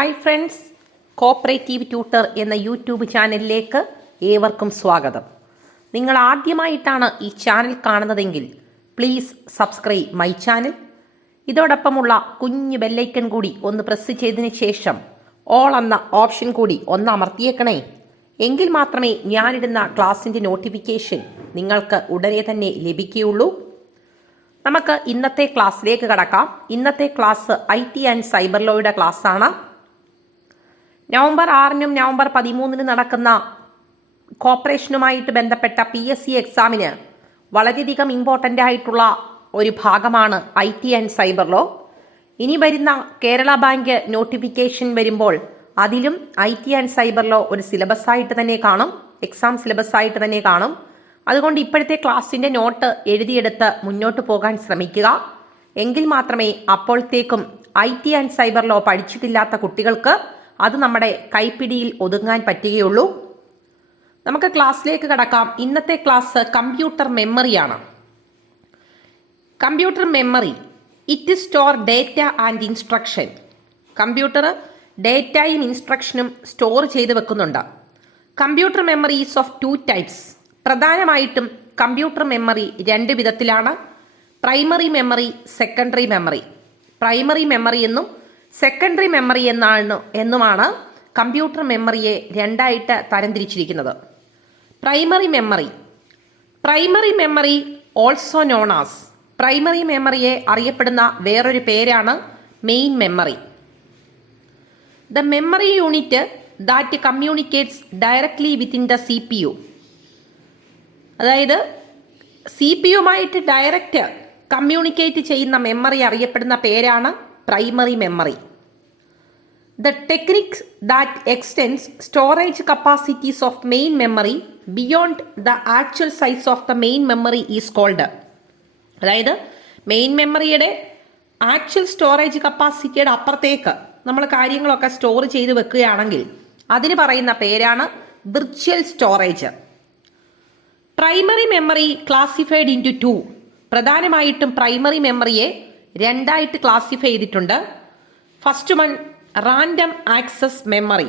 Hi friends, cooperative tutor എന്ന YouTube ചാനലിലേക്ക് ഏവർക്കും സ്വാഗതം. നിങ്ങൾ ആദ്യമായിട്ടാണ് ഈ ചാനൽ കാണുന്നതെങ്കിൽ പ്ലീസ് സബ്സ്ക്രൈബ് മൈ ചാനൽ. ഇതോടൊപ്പമുള്ള കുഞ്ഞു ബെല്ലൈക്കൺ കൂടി ഒന്ന് പ്രസ് ചെയ്തതിന് ശേഷം ഓൾ എന്ന ഓപ്ഷൻ കൂടി ഒന്ന് അമർത്തിയേക്കണേ. എങ്കിൽ മാത്രമേ ഞാനിടുന്ന ക്ലാസ്സിൻ്റെ നോട്ടിഫിക്കേഷൻ നിങ്ങൾക്ക് ഉടനെ തന്നെ ലഭിക്കുകയുള്ളൂ. നമുക്ക് ഇന്നത്തെ ക്ലാസ്സിലേക്ക് കടക്കാം. ഇന്നത്തെ ക്ലാസ് IT ആൻഡ് സൈബർ ലോയുടെ ക്ലാസ്സാണ്. നവംബർ 6-നും നവംബർ 13-നും നടക്കുന്ന കോർപ്പറേഷനുമായിട്ട് ബന്ധപ്പെട്ട PSC എക്സാമിന് വളരെയധികം ഇമ്പോർട്ടൻ്റ് ആയിട്ടുള്ള ഒരു ഭാഗമാണ് IT ആൻഡ് സൈബർ ലോ. ഇനി വരുന്ന കേരള ബാങ്ക് നോട്ടിഫിക്കേഷൻ വരുമ്പോൾ അതിലും IT ആൻഡ് സൈബർ ലോ ഒരു സിലബസ് ആയിട്ട് തന്നെ കാണും, എക്സാം സിലബസ് ആയിട്ട് തന്നെ കാണും. അതുകൊണ്ട് ഇപ്പോഴത്തെ ക്ലാസ്സിൻ്റെ നോട്ട് എഴുതിയെടുത്ത് മുന്നോട്ട് പോകാൻ ശ്രമിക്കുക. എങ്കിൽ മാത്രമേ അപ്പോഴത്തേക്കും IT ആൻഡ് സൈബർ ലോ പഠിച്ചിട്ടില്ലാത്ത കുട്ടികൾക്ക് അത് നമ്മുടെ കൈപ്പിടിയിൽ ഒതുങ്ങാൻ പറ്റുകയുള്ളൂ. നമുക്ക് ക്ലാസ്സിലേക്ക് കടക്കാം. ഇന്നത്തെ ക്ലാസ് കമ്പ്യൂട്ടർ മെമ്മറിയാണ്. Computer memory it store data and instruction. Computer ഡേറ്റയും ഇൻസ്ട്രക്ഷനും സ്റ്റോർ ചെയ്ത് വെക്കുന്നുണ്ട്. Computer memory is of 2 types. പ്രധാനമായിട്ടും കമ്പ്യൂട്ടർ മെമ്മറി 2 വിധത്തിലാണ്. Primary memory, secondary memory. Primary memory എന്നും സെക്കൻഡറി മെമ്മറി എന്നുമാണ് കമ്പ്യൂട്ടർ മെമ്മറിയെ രണ്ടായിട്ട് തരംതിരിച്ചിരിക്കുന്നത്. Primary memory also known as. Primary മെമ്മറിയെ അറിയപ്പെടുന്ന വേറൊരു പേരാണ് main memory. The memory unit that communicates directly within the CPU. അതായത് CPU-യുമായിട്ട് ഡയറക്റ്റ് കമ്മ്യൂണിക്കേറ്റ് ചെയ്യുന്ന മെമ്മറി അറിയപ്പെടുന്ന പേരാണ് primary memory. The techniques that extends storage capacities of main memory beyond the actual size of the main memory is called. അതായത് main മെമ്മറിയുടെ actual storage കപ്പാസിറ്റിയുടെ അപ്പുറത്തേക്ക് നമ്മൾ കാര്യങ്ങളൊക്കെ സ്റ്റോർ ചെയ്ത് വെക്കുകയാണെങ്കിൽ അതിന് പറയുന്ന പേരാണ് virtual storage. Primary memory classified into 2. പ്രധാനമായിട്ടും പ്രൈമറി മെമ്മറിയെ രണ്ടായിട്ട് ക്ലാസിഫൈ ചെയ്തിട്ടുണ്ട്. First one random access memory.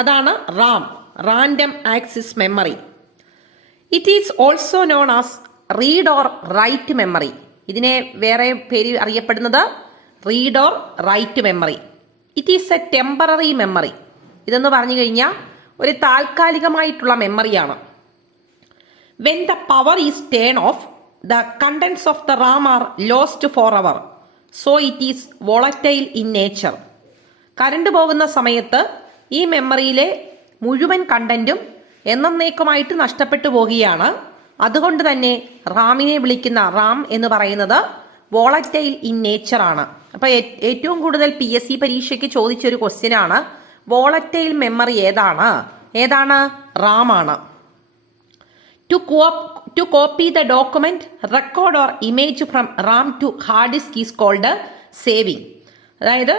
അതാണ് RAM, random access memory. It is also known as read or write memory. ഇതിനെ വേറെ പേര് അറിയപ്പെടുന്നത് read or write memory. It is a temporary memory. ഇതെന്ന് പറഞ്ഞു കഴിഞ്ഞാൽ ഒരു താൽക്കാലികമായിട്ടുള്ള മെമ്മറിയാണ്. When the power is turned off, the contents of the RAM are lost forever. So it is volatile in nature. Current പോകുന്ന സമയത്ത് ഈ മെമ്മറിയിലെ മുഴുവൻ കണ്ടന്റും എന്നേക്കുമായിട്ട് നഷ്ടപ്പെട്ടു പോകുകയാണ്. അതുകൊണ്ട് തന്നെ റാമിനെ വിളിക്കുന്ന റാം എന്ന് പറയുന്നത് വോളറ്റൈൽ ഇൻ നേച്ചർ ആണ്. അപ്പോൾ ഏറ്റവും കൂടുതൽ PSC പരീക്ഷയ്ക്ക് ചോദിച്ചൊരു ക്വസ്റ്റ്യൻ ആണ് വോളറ്റൈൽ മെമ്മറി ഏതാണ്? റാം ആണ്. To copy the document, record or image from RAM to hard disk is called saving. അതായത്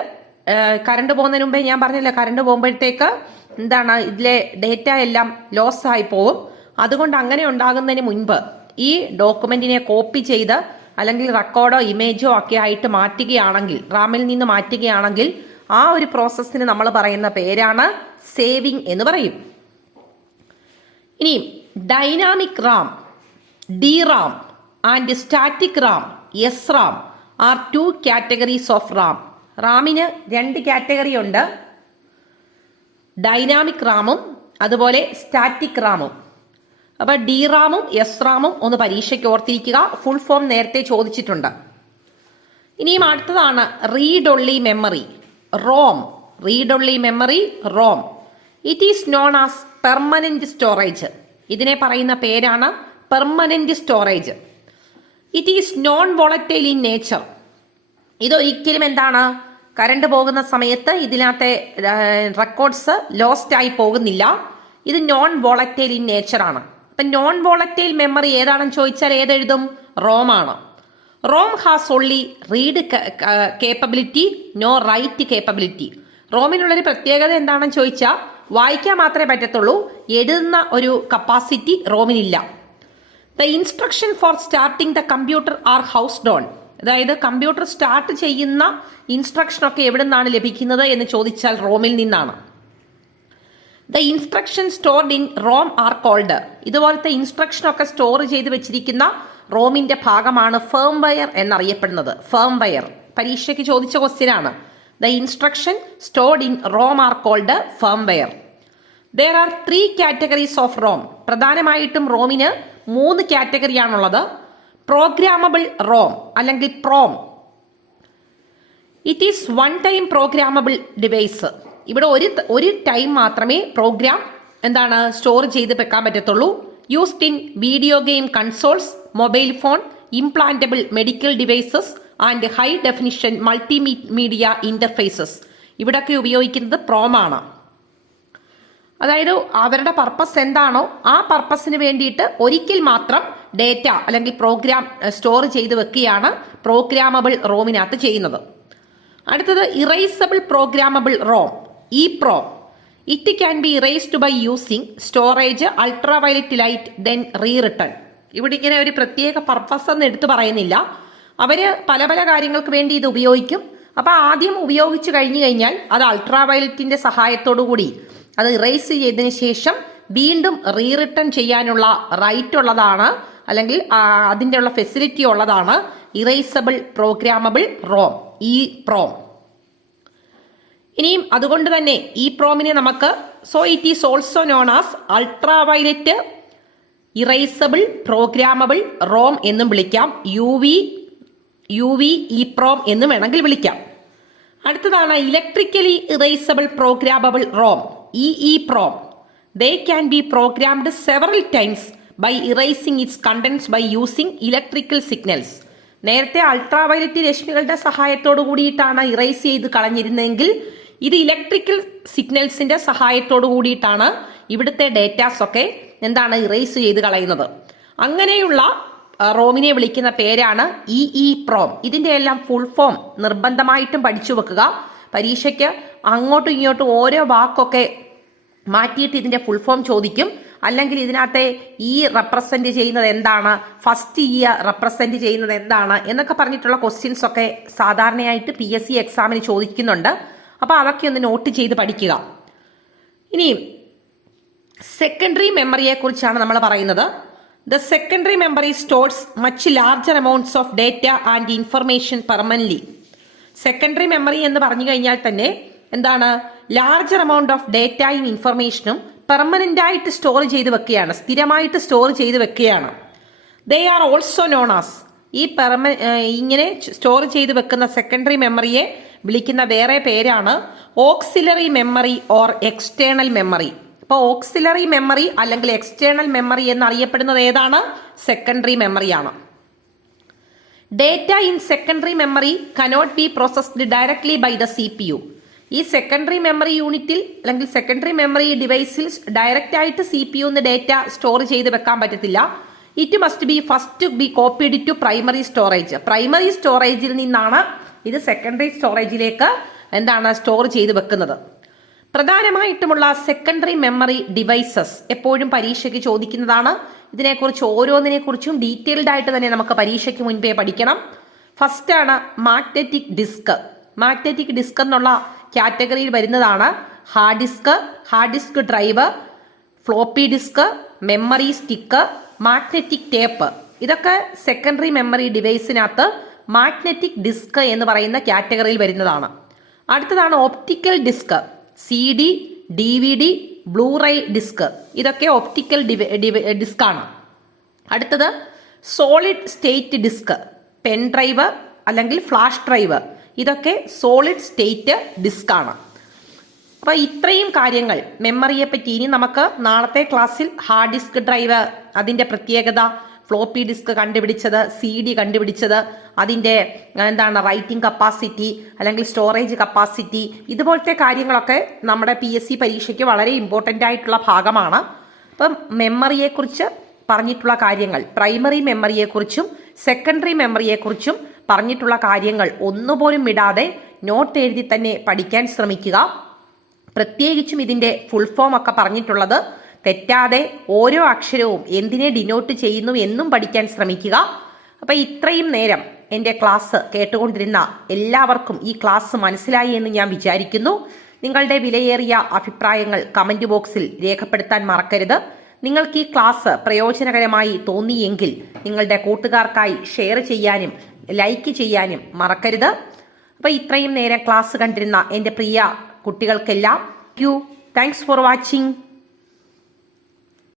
കറണ്ട് പോകുന്നതിന് മുമ്പേ ഞാൻ പറഞ്ഞില്ല, കറണ്ട് പോകുമ്പോഴത്തേക്ക് ഇതിലെ ഡേറ്റ എല്ലാം ലോസ് ആയി പോകും. അതുകൊണ്ട് അങ്ങനെ ഉണ്ടാകുന്നതിന് മുൻപ് ഈ ഡോക്യുമെന്റിനെ കോപ്പി ചെയ്ത് അല്ലെങ്കിൽ റെക്കോർഡോ ഇമേജോ ഒക്കെ ആയിട്ട് മാറ്റുകയാണെങ്കിൽ, റാമിൽ നിന്ന് മാറ്റുകയാണെങ്കിൽ ആ ഒരു പ്രോസസ്സിന് നമ്മൾ പറയുന്ന പേരാണ് സേവിങ് എന്ന് പറയും. ഇനി dynamic RAM, DRAM and static RAM, SRAM are 2 categories of RAM. റാമിന് 2 കാറ്റഗറി ഉണ്ട്, ഡൈനാമിക് റാമും അതുപോലെ സ്റ്റാറ്റിക് റാമും. അപ്പോൾ DRAM-ഉം SRAM-ഉം ഒന്ന് പരീക്ഷയ്ക്ക് ഓർത്തിരിക്കുക. ഫുൾ ഫോം നേരത്തെ ചോദിച്ചിട്ടുണ്ട്. ഇനിയും അടുത്തതാണ് read only memory, ROM. Read only memory, ROM. It is known as permanent storage. ഇതിനെ പറയുന്ന പേരാണ് permanent storage. It is known volatile in nature. ഇതൊരിക്കലും കറണ്ട് പോകുന്ന സമയത്ത് ഇതിനകത്തെ റെക്കോർഡ്സ് ലോസ്റ്റ് ആയി പോകുന്നില്ല. ഇത് നോൺ വോളറ്റൈൽ ഇൻ നേച്ചർ ആണ്. അപ്പം നോൺ വോളറ്റൈൽ മെമ്മറി ഏതാണെന്ന് ചോദിച്ചാൽ ഏതെഴുതും? റോം ആണ്. ROM has only read capability, no write capability. റോമിനുള്ളൊരു പ്രത്യേകത എന്താണെന്ന് ചോദിച്ചാൽ വായിക്കാൻ മാത്രമേ പറ്റത്തുള്ളൂ, എഴുതുന്ന ഒരു കപ്പാസിറ്റി റോമിനില്ല. The instruction for starting the computer are housed on. അതായത് കമ്പ്യൂട്ടർ സ്റ്റാർട്ട് ചെയ്യുന്ന ഇൻസ്ട്രക്ഷനൊക്കെ എവിടെ നിന്നാണ് ലഭിക്കുന്നത് എന്ന് ചോദിച്ചാൽ റോമിൽ നിന്നാണ്. The instruction stored in ROM are called. ഇതുപോലത്തെ ഇൻസ്ട്രക്ഷനൊക്കെ സ്റ്റോർ ചെയ്ത് വെച്ചിരിക്കുന്ന റോമിന്റെ ഭാഗമാണ് ഫേംവെയർ എന്നറിയപ്പെടുന്നത്. ഫേംവെയർ പരീക്ഷയ്ക്ക് ചോദിച്ച ക്വസ്റ്റ്യൻ ആണ്. The instruction stored in ROM are called firmware. There are 3 categories of ROM. പ്രധാനമായിട്ടും റോമിന് 3 കാറ്റഗറിയാണുള്ളത്. പ്രോഗ്രാമബിൾ റോം അല്ലെങ്കിൽ PROM. It is one time programmable device. ഇവിടെ ഒരു ടൈം മാത്രമേ പ്രോഗ്രാം സ്റ്റോർ ചെയ്ത് വെക്കാൻ പറ്റത്തുള്ളൂ. Used in video game consoles, mobile phone, implantable medical devices and high definition multimedia interfaces. ഇവിടൊക്കെ ഉപയോഗിക്കുന്നത് പ്രോമാണ്. അതായത് അവരുടെ പർപ്പസ് എന്താണോ ആ പർപ്പസിന് വേണ്ടിയിട്ട് ഒരിക്കൽ മാത്രം ഡേറ്റ അല്ലെങ്കിൽ പ്രോഗ്രാം സ്റ്റോർ ചെയ്ത് വെക്കുകയാണ് പ്രോഗ്രാമബിൾ റോമിനകത്ത് ചെയ്യുന്നത്. അടുത്തത് erasable programmable ROM, EEPROM. It can be erased by using storage ultraviolet light then rewritten. ഇവിടെ ഇങ്ങനെ ഒരു പ്രത്യേക പർപ്പസ് എന്ന് എടുത്തു പറയുന്നില്ല. അവര് പല പല കാര്യങ്ങൾക്ക് വേണ്ടി ഇത് ഉപയോഗിക്കും. അപ്പൊ ആദ്യം ഉപയോഗിച്ചു കഴിഞ്ഞു കഴിഞ്ഞാൽ അത് അൾട്രാവയലറ്റിന്റെ സഹായത്തോടു കൂടി അത് ഇറേസ് ചെയ്തതിനു ശേഷം വീണ്ടും റീറിട്ടൺ ചെയ്യാനുള്ള റൈറ്റ് ഉള്ളതാണ്, അല്ലെങ്കിൽ അതിൻ്റെ ഉള്ള ഫെസിലിറ്റി ഉള്ളതാണ് ഇറേസബിൾ പ്രോഗ്രാമബിൾ റോം, EEPROM. ഇനിയും അതുകൊണ്ട് തന്നെ EEPROMനെ നമുക്ക് it is also known as ultraviolet erasable programmable ROM എന്നും വിളിക്കാം. UV EEPROM എന്നും വേണമെങ്കിൽ വിളിക്കാം. അടുത്തതാണ് electrically erasable programmable ROM, EEPROM. They can be programmed several times by erasing its contents by using electrical signals. നേരത്തെ അൾട്രാവയലറ്റ് രശ്മികളുടെ സഹായത്തോടു കൂടിയിട്ടാണ് ഇറേസ് ചെയ്ത് കളഞ്ഞിരുന്നെങ്കിൽ ഇത് ഇലക്ട്രിക്കൽ സിഗ്നൽസിന്റെ സഹായത്തോടു കൂടിയിട്ടാണ് ഇവിടുത്തെ ഡേറ്റാസ് ഒക്കെ ഇറേസ് ചെയ്ത് കളയുന്നത്. അങ്ങനെയുള്ള റോമിനെ വിളിക്കുന്ന പേരാണ് EEPROM. ഇതിന്റെ എല്ലാം ഫുൾ ഫോം നിർബന്ധമായിട്ടും പഠിച്ചു വെക്കുക. പരീക്ഷയ്ക്ക് അങ്ങോട്ടും ഇങ്ങോട്ടും ഓരോ വാക്കൊക്കെ മാറ്റിയിട്ട് ഇതിന്റെ ഫുൾ ഫോം ചോദിക്കും. അല്ലെങ്കിൽ ഇതിനകത്തെ റെപ്രസെന്റ് ചെയ്യുന്നത് എന്താണ്, ഫസ്റ്റ് റെപ്രസെന്റ് ചെയ്യുന്നത് എന്താണ് എന്നൊക്കെ പറഞ്ഞിട്ടുള്ള ക്വസ്റ്റ്യൻസ് ഒക്കെ സാധാരണയായിട്ട് PSC എക്സാമിന് ചോദിക്കുന്നുണ്ട്. അപ്പോൾ അതൊക്കെ ഒന്ന് നോട്ട് ചെയ്ത് പഠിക്കുക. ഇനി സെക്കൻഡറി മെമ്മറിയെ കുറിച്ചാണ് നമ്മൾ പറയുന്നത്. The secondary memory stores much larger amounts of data and information permanently. Secondary memory എന്ന് പറഞ്ഞു കഴിഞ്ഞാൽ തന്നെ ലാർജർ എമൗണ്ട് ഓഫ് ഡേറ്റയും ഇൻഫർമേഷനും പെർമനന്റ് ആയിട്ട് സ്റ്റോർ ചെയ്ത് വെക്കുകയാണ്, സ്ഥിരമായിട്ട് സ്റ്റോർ ചെയ്ത് വെക്കുകയാണ്. They are also known as. ഇങ്ങനെ സ്റ്റോർ ചെയ്ത് വെക്കുന്ന സെക്കൻഡറി മെമ്മറിയെ വിളിക്കുന്ന വേറെ പേരാണ് auxiliary memory or external memory. അപ്പോൾ ഓക്സിലറി മെമ്മറി അല്ലെങ്കിൽ എക്സ്റ്റേണൽ മെമ്മറി എന്നറിയപ്പെടുന്നത് ഏതാണ്? സെക്കൻഡറി മെമ്മറിയാണ്. Data in secondary memory cannot be processed directly by the CPU. ഈ സെക്കൻഡറി മെമ്മറി യൂണിറ്റിൽ അല്ലെങ്കിൽ സെക്കൻഡറി മെമ്മറി ഡിവൈസിൽ ഡയറക്റ്റ് ആയിട്ട് CPU ഡേറ്റ സ്റ്റോർ ചെയ്ത് വെക്കാൻ പറ്റത്തില്ല. It must be first be copied to primary storage. Primary സ്റ്റോറേജിൽ നിന്നാണ് ഇത് സെക്കൻഡറി സ്റ്റോറേജിലേക്ക് സ്റ്റോർ ചെയ്ത് വെക്കുന്നത്. പ്രധാനമായിട്ടുമുള്ള സെക്കൻഡറി മെമ്മറി ഡിവൈസസ് എപ്പോഴും പരീക്ഷയ്ക്ക് ചോദിക്കുന്നതാണ്. ഇതിനെക്കുറിച്ച് ഓരോന്നിനെ കുറിച്ചും ഡീറ്റെയിൽഡ് ആയിട്ട് തന്നെ നമുക്ക് പരീക്ഷയ്ക്ക് മുൻപേ പഠിക്കണം. ഫസ്റ്റ് ആണ് മാഗ്നറ്റിക് ഡിസ്ക്. മാഗ്നറ്റിക് ഡിസ്ക് എന്നുള്ള കാറ്റഗറിയിൽ വരുന്നതാണ് hard disk drive, floppy disk, memory stick, magnetic tape. ഇതൊക്കെ സെക്കൻഡറി മെമ്മറി ഡിവൈസിനകത്ത് മാഗ്നറ്റിക് ഡിസ്ക് എന്ന് പറയുന്ന കാറ്റഗറിയിൽ വരുന്നതാണ്. അടുത്തതാണ് optical disk, CD, DVD, Blu ray disk. ഇതൊക്കെ ഓപ്റ്റിക്കൽ ഡിസ്ക് ആണ്. അടുത്തത് solid state disk, pen drive അല്ലെങ്കിൽ ഫ്ലാഷ് ഡ്രൈവ്. ഇതൊക്കെ സോളിഡ് സ്റ്റേറ്റ് ഡിസ്ക് ആണ്. അപ്പോൾ ഇത്രയും കാര്യങ്ങൾ മെമ്മറിയെ പറ്റി ഇനി നമുക്ക് നാളത്തെ ക്ലാസ്സിൽ ഹാർഡ് ഡിസ്ക് ഡ്രൈവ്, അതിൻ്റെ പ്രത്യേകത, ഫ്ലോപ്പി ഡിസ്ക് കണ്ടുപിടിച്ചത്, CD കണ്ടുപിടിച്ചത്, അതിൻ്റെ റൈറ്റിംഗ് കപ്പാസിറ്റി അല്ലെങ്കിൽ സ്റ്റോറേജ് കപ്പാസിറ്റി, ഇതുപോലത്തെ കാര്യങ്ങളൊക്കെ നമ്മുടെ PSC പരീക്ഷയ്ക്ക് വളരെ ഇമ്പോർട്ടൻ്റ് ആയിട്ടുള്ള ഭാഗമാണ്. അപ്പം മെമ്മറിയെക്കുറിച്ച് പറഞ്ഞിട്ടുള്ള കാര്യങ്ങൾ, പ്രൈമറി മെമ്മറിയെക്കുറിച്ചും സെക്കൻഡറി മെമ്മറിയെക്കുറിച്ചും പറഞ്ഞിട്ടുള്ള കാര്യങ്ങൾ ഒന്നുപോലും വിടാതെ നോട്ട് എഴുതി തന്നെ പഠിക്കാൻ ശ്രമിക്കുക. പ്രത്യേകിച്ചും ഇതിൻ്റെ ഫുൾ ഫോം ഒക്കെ പറഞ്ഞിട്ടുള്ളത് തെറ്റാതെ ഓരോ അക്ഷരവും എന്തിനെ ഡിനോട്ട് ചെയ്യുന്നു എന്നും പഠിക്കാൻ ശ്രമിക്കുക. അപ്പം ഇത്രയും നേരം എൻ്റെ ക്ലാസ് കേട്ടുകൊണ്ടിരുന്ന എല്ലാവർക്കും ഈ ക്ലാസ് മനസ്സിലായി എന്ന് ഞാൻ വിചാരിക്കുന്നു. നിങ്ങളുടെ വിലയേറിയ അഭിപ്രായങ്ങൾ കമൻറ്റ് ബോക്സിൽ രേഖപ്പെടുത്താൻ മറക്കരുത്. നിങ്ങൾക്ക് ഈ ക്ലാസ് പ്രയോജനകരമായി തോന്നിയെങ്കിൽ നിങ്ങളുടെ കൂട്ടുകാർക്കായി ഷെയർ ചെയ്യാനും ലൈക്ക് ചെയ്യാനും മറക്കരുത്. അപ്പോൾ ഇത്രയും നേരം ക്ലാസ് കണ്ടിരുന്ന എൻ്റെ പ്രിയ കുട്ടികൾക്കെല്ലാം താങ്ക്സ് ഫോർ വാച്ചിങ്.